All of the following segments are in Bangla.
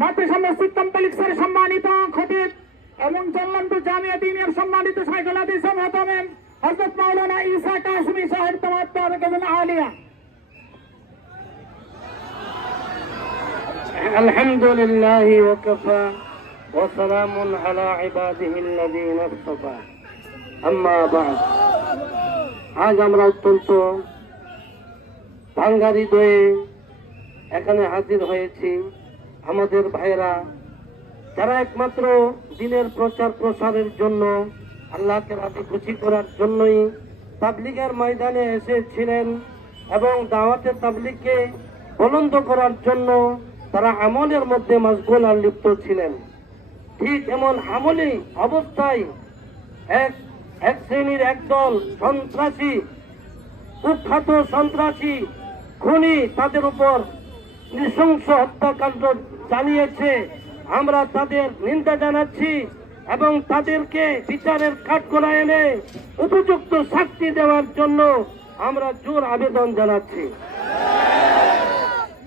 মাদ্রাসা মসজিদ কমপ্লেক্সের সম্মানিত খতিব এবং জল্লানপুর জামিয়া দ্বীনের সম্মানিত শাইখুল হাদিস মুহতামিম হযরত মাওলানা ঈসা কাশিমি সাহেব তাওয়াক্কাল আলিয়া। আলহামদুলিল্লাহ ওয়া কাফা ওয়া সালামুন আলা ইবাদিহিল্লাযীনা ইসতাফা। আম্মা বা'দ। আজ আমরা অত্যন্ত ভাঙ্গা হৃদয়ে এখানে হাজির হয়েছি। আমাদের ভাইয়েরা যারা একমাত্র দিনের প্রচার প্রসারের জন্য, আল্লাহকে রাজি খুশি করার জন্যই তাবলীগের ময়দানে এসেছিলেন এবং দাওয়াতে তাবলীগকে বুলন্দ করার জন্য তারা আমলের মধ্যে মশগুল আর লিপ্ত ছিলেন। ঠিক এমন আমলি অবস্থায় এক শ্রেণীর একদল সন্ত্রাসী, কুখ্যাত সন্ত্রাসী খুনি তাদের উপর নৃশংস হত্যাকাণ্ড চালিয়েছে। আমরা তাদের নিন্দা জানাচ্ছি এবং তাদেরকে বিচারের কাঠগড়ায় এনে উপযুক্ত শাস্তি দেওয়ার জন্য আমরা জোর আবেদন জানাচ্ছি।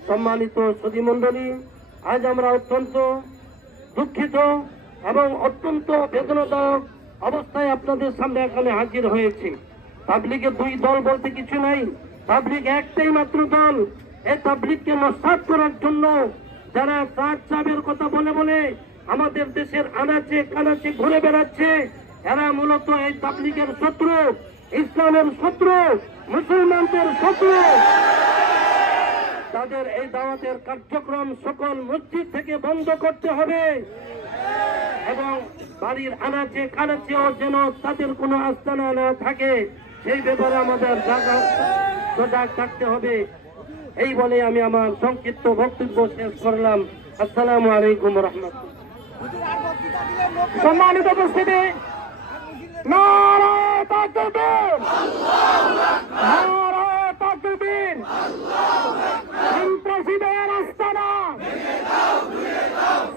সম্মানিত সুধীমণ্ডলী, আজ আমরা অত্যন্ত দুঃখিত এবং অত্যন্ত বেদনাদায়ক অবস্থায় আপনাদের সামনে এখানে হাজির হয়েছি। তাবলীগের দুই দল বলতে কিছু নাই, তাবলীগ একটাই মাত্র দল। এই তাবলীগকে নস্যাৎ করার জন্য যারা সাহেবের কথা বলে বলে আমাদের দেশের আনাচে কানাচে ঘুরে বেড়াচ্ছে, এরা মূলত এই তাবলীগের শত্রু, ইসলামের শত্রু, মুসলমানদের শত্রু। তাদের এই দাওয়াতের কার্যক্রম সকল মসজিদ থেকে বন্ধ করতে হবে এবং বাড়ির আনাচে কানাচেও যেন তাদের কোনো আস্তানা না থাকে, সেই ব্যাপারে আমাদের সজাগ থাকতে হবে। এই বলে আমি আমার সংক্ষিপ্ত বক্তব্য শেষ করলাম। আসসালামু আলাইকুম ওয়া রাহমাতুল্লাহ। সম্মানিত উপস্থিতি, নারায়ে তাকবীর, নারায়ে তাকবীর। সন্ত্রাসীদের আস্তানা,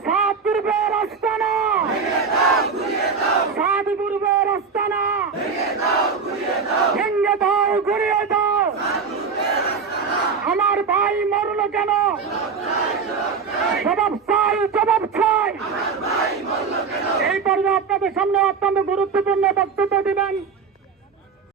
সাত পূর্বের আস্তানা, সাত পূর্বের আস্তানা ভেঙে দাও, ঘুরিয়ে দাও। আমার ভাই মরলো কেন? জবাব চাই, জবাব চাই। এই পর্বে আপনাদের সামনে অত্যন্ত গুরুত্বপূর্ণ বক্তব্য দিবেন